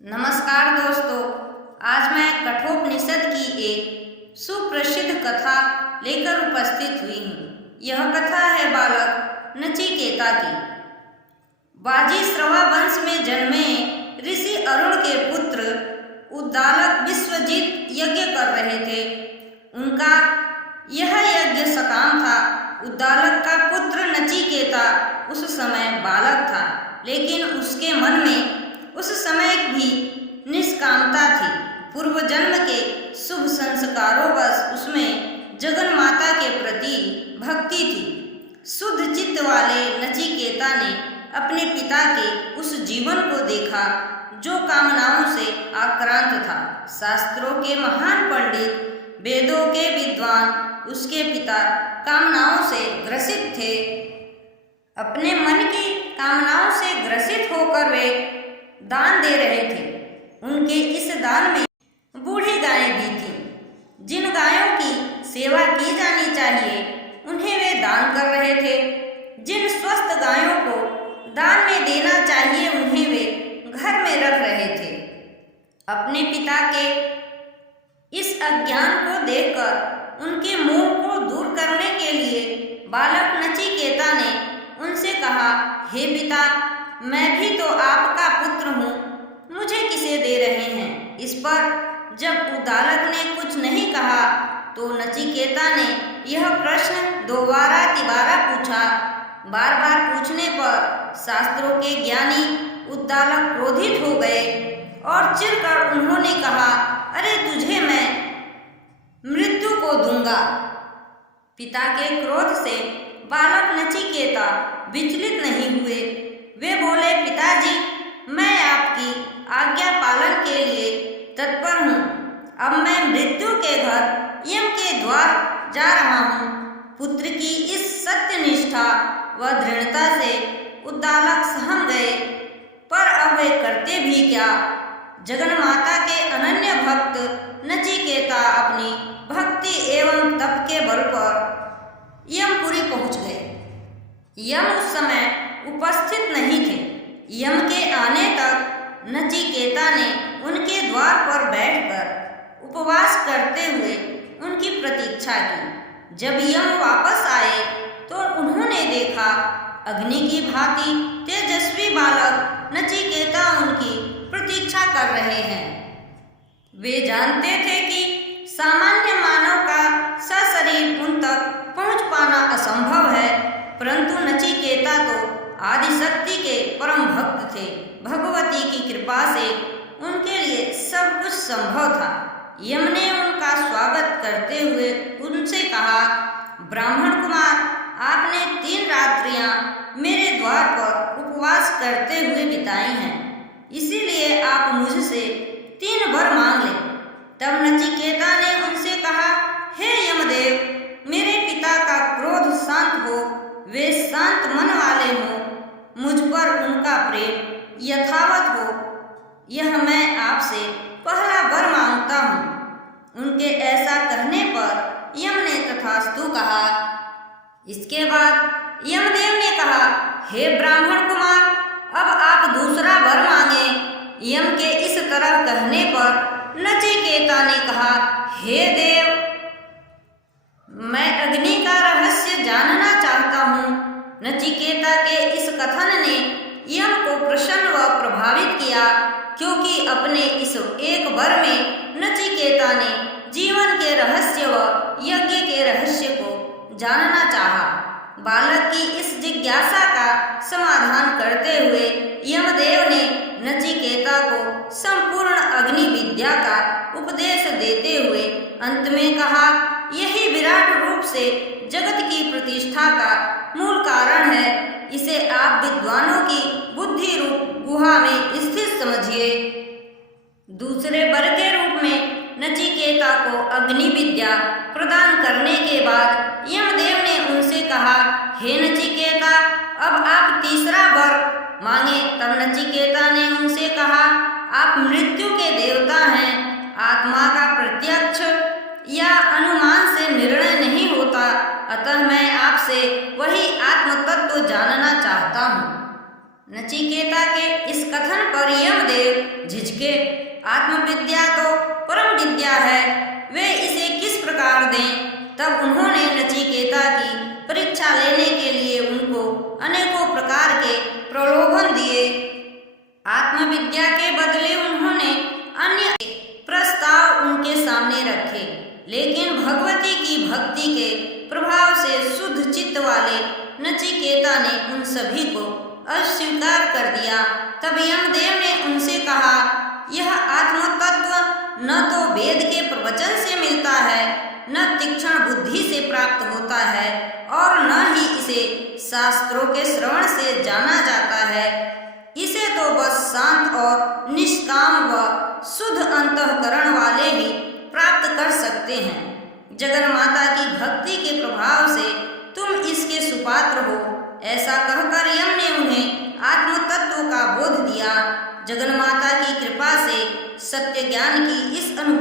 नमस्कार दोस्तों, आज मैं कठोपनिषद की एक सुप्रसिद्ध कथा लेकर उपस्थित हुई हूँ। यह कथा है बालक नचिकेता की। बाजीश्रवा वंश में जन्मे ऋषि अरुण के पुत्र उद्दालक विश्वजित यज्ञ कर रहे थे। उनका यह यज्ञ सकाम था। उद्दालक का पुत्र नचिकेता उस समय बालक था, लेकिन उसके मन में उस समय भी निष्कामता थी। पूर्व जन्म के शुभ संस्कारों बस उसमें जगन माता के प्रति भक्ति थी। शुद्ध चित्त वाले नचिकेता ने अपने पिता के उस जीवन को देखा जो कामनाओं से आक्रांत था। शास्त्रों के महान पंडित, वेदों के विद्वान उसके पिता कामनाओं से ग्रसित थे। अपने मन की कामनाओं से ग्रसित होकर वे दान दे रहे थे। उनके इस दान में बूढ़ी गायें भी थीं। जिन गायों की सेवा की जानी चाहिए उन्हें वे दान कर रहे थे। जिन स्वस्थ गायों को दान में देना चाहिए उन्हें वे घर में रख रहे थे। अपने पिता के इस अज्ञान को देखकर उनके मोह को दूर करने के लिए बालक नचिकेता ने उनसे कहा, हे पिता, मैं भी तो आपका पुत्र हूँ, मुझे किसे दे रहे हैं। इस पर जब उद्दालक ने कुछ नहीं कहा तो नचिकेता ने यह प्रश्न दोबारा तिबारा पूछा। बार बार पूछने पर शास्त्रों के ज्ञानी उद्दालक क्रोधित हो गए और चिढ़कर उन्होंने कहा, अरे तुझे मैं मृत्यु को दूंगा। पिता के क्रोध से बालक नचिकेता विचलित नहीं हुए। वे बोले, पिताजी, मैं आपकी आज्ञा पालन के लिए तत्पर हूँ। अब मैं मृत्यु के घर यम के द्वार जा रहा हूँ। पुत्र की इस सत्यनिष्ठा व दृढ़ता से उद्दालक सहम गए, पर अब वे करते भी क्या। जगन माता के अनन्य भक्त नचिकेता अपनी भक्ति एवं तप के बल पर यमपुरी पहुँच गए। यम उस समय उपस्थित नहीं थे। यम के आने तक नचिकेता ने उनके द्वार पर बैठकर उपवास करते हुए उनकी प्रतीक्षा की। जब यम वापस आए तो उन्होंने देखा अग्नि की भांति तेजस्वी बालक नचिकेता उनकी प्रतीक्षा कर रहे हैं। वे जानते थे कि सामान्य मानव का सशरीर उन तक पहुंच पाना असंभव है, परंतु नचिकेता तो आदिशक्ति के परम भक्त थे। भगवती की कृपा से उनके लिए सब कुछ संभव था। यम ने उनका स्वागत करते हुए उनसे कहा, ब्राह्मण कुमार, आपने 3 रात्रियां मेरे द्वार पर उपवास करते हुए बिताई हैं, इसीलिए आप मुझसे 3 वर मांग लें। तब नचिकेता ने उनसे कहा, हे यमदेव, मेरे पिता का क्रोध शांत हो, वे शांत मन वाले हों, मुझ पर उनका प्रेम यथावत हो, यह मैं आपसे पहला वर मांगता हूँ। उनके ऐसा कहने पर यम ने तथास्तु कहा। इसके बाद यमदेव ने कहा, हे ब्राह्मण कुमार, अब आप दूसरा वर मांगे। यम के इस तरह कहने पर नचिकेता ने कहा, हे देव, मैं अग्नि का रहस्य जानना चाहता हूँ। नचिकेता के इस कथन ने यम को प्रसन्न व प्रभावित किया, क्योंकि अपने इस एक वर में नचिकेता ने जीवन के रहस्य व यज्ञ के रहस्य को जानना चाहा। बालक की इस जिज्ञासा का समाधान करते हुए यमदेव ने नचिकेता को संपूर्ण अग्नि विद्या का उपदेश देते हुए अंत में कहा, यही विराट रूप से जगत की प्रतिष्ठा का मूल कारण है। इसे आप विद्वानों की बुद्धि रूप गुहा में स्थित समझिए। दूसरे वर के रूप में नचिकेता को अग्नि विद्या प्रदान करने के बाद यमदेव ने उनसे कहा, हे नचिकेता, अब आप तीसरा वर मांगे। तब नचिकेता ने उनसे कहा, आप मृत्यु के देवता हैं। आत्मा का प्रत्यक्ष या अनुमान से निर्णय नहीं होता, अतः मैं आपसे वही आत्म तत्व जानना चाहता हूँ। नचिकेता के इस कथन पर यमदेव झिझके आत्मविद्या तो परम विद्या है, वे इसे किस प्रकार दें। तब उन्होंने नचिकेता की परीक्षा लेने के लिए उनको अनेकों प्रकार के प्रलोभन दिए। आत्मविद्या के बदले उन्होंने अन्य प्रस्ताव उनके सामने रखे, लेकिन भगवती की भक्ति के प्रभाव से शुद्ध चित्त वाले नचिकेता ने उन सभी को अस्वीकार कर दिया। तब यमदेव ने उनसे कहा, यह आत्म तत्व न तो वेद के प्रवचन से मिलता है, न तीक्ष्ण बुद्धि से प्राप्त होता है, और न ही इसे शास्त्रों के श्रवण से जाना जाता है। इसे तो बस शांत और निष्काम व शुद्ध अंतःकरण वाले ही प्राप्त कर सकते हैं। जगन्माता की भक्ति के प्रभाव से तुम इसके सुपात्र हो। ऐसा कहकर यम ने उन्हें आत्म तत्व का बोध दिया। जगन्माता की कृपा से सत्य ज्ञान की इस अनुभूति